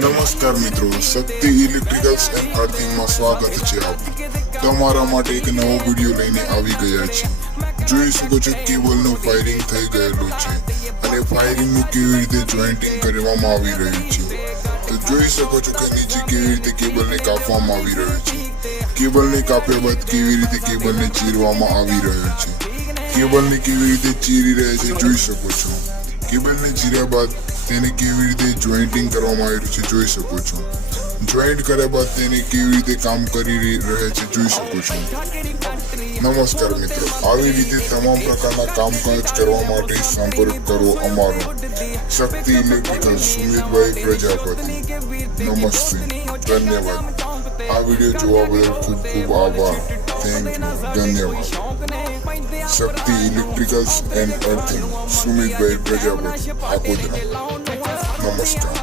નમસ્કાર મિત્રો, શક્તિ electricals and અર્થિંગમાં સ્વાગત છે આપનું. તમારા માટે એક નવો વિડીયો લઈને આવી ગયા છે. જોઈ શકો છો કેબલનું ફાયરિંગ થઈ ગયેલું છે અને ફાયરિંગનું કેવી રીતે જોઈન્ટિંગ કરવામાં આવી રહ્યું છે. તો જોઈ શકો છો કે નીચે કેવી રીતે કેબલને કાપવામાં આવી રહ્યું છે. કેબલને કાપ્યા બાદ કેવી રીતે કેબલને ચીરવામાં આવી રહ્યો છે. કેબલને કેવી રીતે ચીરી રહ્યા છે જોઈ શકો છો. કેબલને ચીર્યા બાદ તેને કેવી રીતે જોઈન્ટિંગ કરવામાં આવ્યું છે જોઈ શકો છો. જોઈન્ટ કર્યા બાદ તેને કેવી રીતે કામ કરી રહ્યા છે જોઈ શકો છો. નમસ્કાર મિત્રો, આવી રીતે તમામ પ્રકારના કામકાજ કરવા માટે સંપર્ક કરો અમારો શક્તિ ઇલેક્ટ્રિકલ સુમિતભાઈ પ્રજાપતિ. નમસ્તે, ધન્યવાદ. આ વિડીયો જોવા બદલ ખૂબ ખૂબ આભાર. થેન્ક યુ, ધન્યવાદ. શક્તિ ઇલેક્ટ્રિકલ્સ એન્ડ અર્થિંગ સુમિતભાઈ પ્રજાપતિ, આપોદરા. નમસ્કાર.